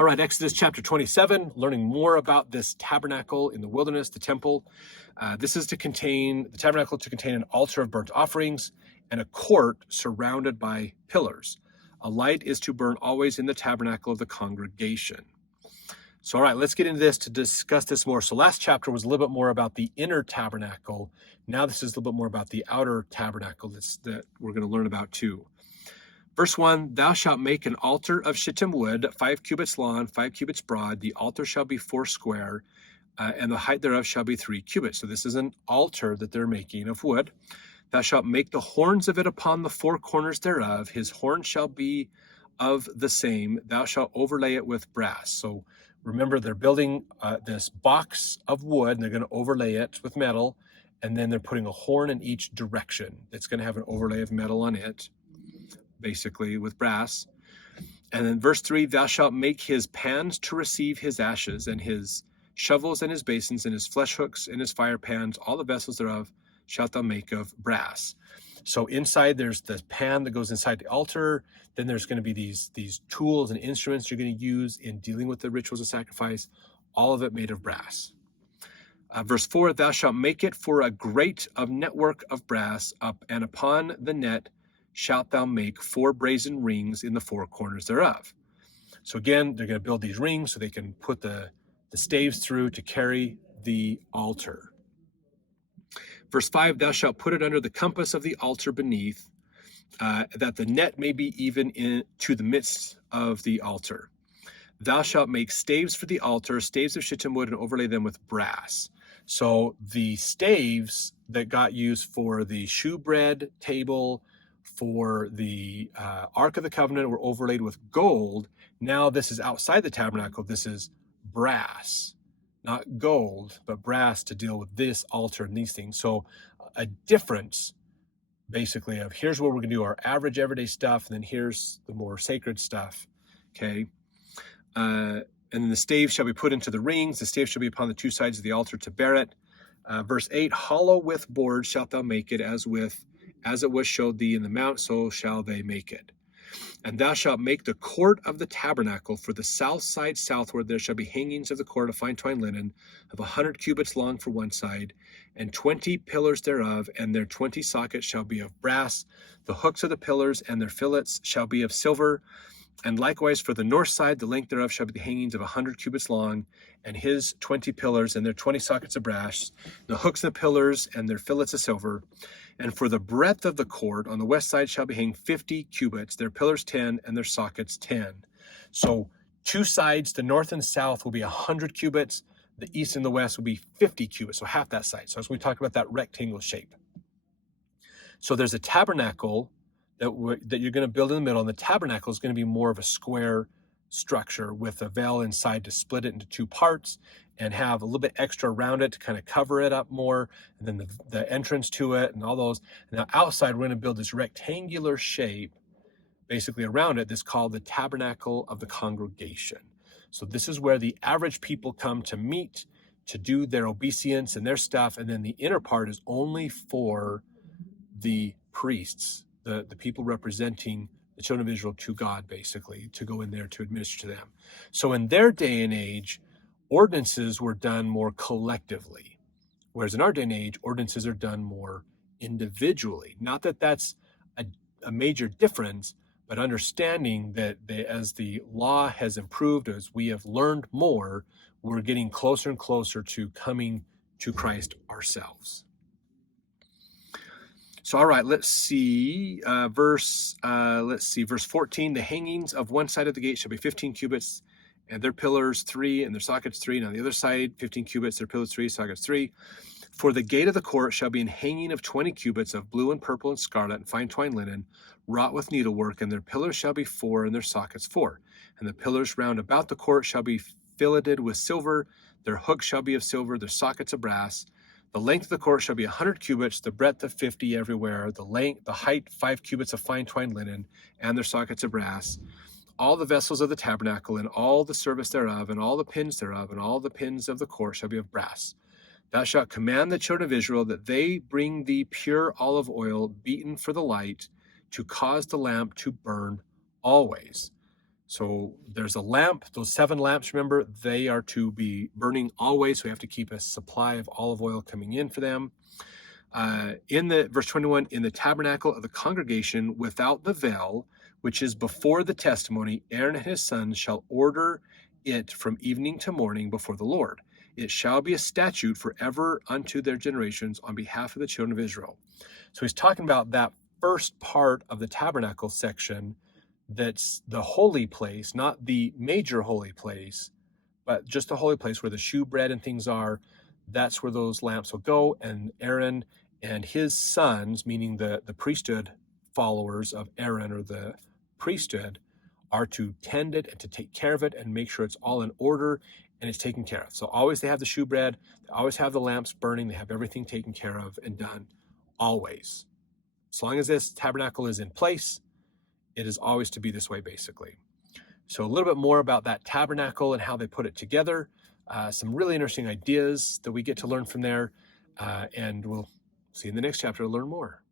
All right, Exodus chapter 27, learning more about this tabernacle in the wilderness, the temple. This is the tabernacle to contain an altar of burnt offerings and a court surrounded by pillars. A light is to burn always in the tabernacle of the congregation. So, all right, let's get into this to discuss this more. So last chapter was a little bit more about the inner tabernacle. Now this is a little bit more about the outer tabernacle that we're going to learn about too. Verse 1, thou shalt make an altar of shittim wood, 5 cubits long, 5 cubits broad. The altar shall be 4 square, and the height thereof shall be 3 cubits. So this is an altar that they're making of wood. Thou shalt make the horns of it upon the 4 corners thereof. His horn shall be of the same. Thou shalt overlay it with brass. So remember, they're building this box of wood, and they're going to overlay it with metal, and then they're putting a horn in each direction. It's going to have an overlay of metal on it, basically with brass. And then verse 3, thou shalt make his pans to receive his ashes, and his shovels and his basins and his flesh hooks and his fire pans, all the vessels thereof shalt thou make of brass. So inside there's the pan that goes inside the altar. Then there's going to be these tools and instruments you're going to use in dealing with the rituals of sacrifice, all of it made of brass. Verse 4, thou shalt make it for a grate of network of brass up, and upon the net shalt thou make 4 brazen rings in the 4 corners thereof. So again, they're going to build these rings so they can put the staves through to carry the altar. Verse 5, thou shalt put it under the compass of the altar beneath, that the net may be even into the midst of the altar. Thou shalt make staves for the altar, staves of shittim wood, and overlay them with brass. So the staves that got used for the shewbread table, for the Ark of the Covenant, were overlaid with gold. Now this is outside the tabernacle. This is brass, not gold, but brass to deal with this altar and these things. So a difference, basically, of here's what we're going to do, our average everyday stuff, and then here's the more sacred stuff, okay? And then the staves shall be put into the rings. The staves shall be upon the 2 sides of the altar to bear it. Verse 8, hollow with boards shalt thou make it, as it was showed thee in the mount, so shall they make it. And thou shalt make the court of the tabernacle for the south side southward. There shall be hangings of the court of fine twined linen, of 100 cubits long for one side, and 20 pillars thereof, and their 20 sockets shall be of brass. The hooks of the pillars and their fillets shall be of silver. And likewise for the north side, the length thereof shall be the hangings of 100 cubits long, and his 20 pillars and their 20 sockets of brass, the hooks of the pillars and their fillets of silver. And for the breadth of the court, on the west side shall be hanged 50 cubits, their pillars 10, and their sockets 10. So 2 sides, the north and south, will be 100 cubits. The east and the west will be 50 cubits, so half that side. So as we talk about that rectangle shape. So there's a tabernacle that you're going to build in the middle, and the tabernacle is going to be more of a square structure with a veil inside to split it into 2 parts and have a little bit extra around it to kind of cover it up more, and then the entrance to it and all those. And now outside, we're going to build this rectangular shape basically around it that's called the tabernacle of the congregation. So this is where the average people come to meet, to do their obeisance and their stuff, and then the inner part is only for the priests, the people representing the children of Israel to God, basically, to go in there to administer to them. So in their day and age, ordinances were done more collectively, whereas in our day and age, ordinances are done more individually. Not that that's a major difference, but understanding that as the law has improved, as we have learned more, we're getting closer and closer to coming to Christ ourselves. So, all right, let's see, verse 14. The hangings of one side of the gate shall be 15 cubits, and their pillars 3, and their sockets 3. And on the other side, 15 cubits, their pillars 3, sockets 3. For the gate of the court shall be an hanging of 20 cubits of blue and purple and scarlet and fine twined linen, wrought with needlework, and their pillars shall be 4, and their sockets 4. And the pillars round about the court shall be filleted with silver. Their hooks shall be of silver, their sockets of brass. The length of the court shall be 100 cubits, the breadth of 50 everywhere, the height 5 cubits of fine twined linen, and their sockets of brass. All the vessels of the tabernacle, and all the service thereof, and all the pins thereof, and all the pins of the court shall be of brass. Thou shalt command the children of Israel that they bring thee pure olive oil beaten for the light, to cause the lamp to burn always. So there's a lamp, those 7 lamps, remember, they are to be burning always. So we have to keep a supply of olive oil coming in for them. In the verse 21, in the tabernacle of the congregation without the veil, which is before the testimony, Aaron and his sons shall order it from evening to morning before the Lord. It shall be a statute forever unto their generations on behalf of the children of Israel. So he's talking about that first part of the tabernacle section, that's the holy place, not the major holy place, but just the holy place where the shewbread and things are. That's where those lamps will go. And Aaron and his sons, meaning the priesthood followers of Aaron or the priesthood, are to tend it and to take care of it and make sure it's all in order and it's taken care of. So always they have the shewbread, they always have the lamps burning, they have everything taken care of and done, always. As long as this tabernacle is in place, it is always to be this way, basically. So a little bit more about that tabernacle and how they put it together. Some really interesting ideas that we get to learn from there. And we'll see you in the next chapter to learn more.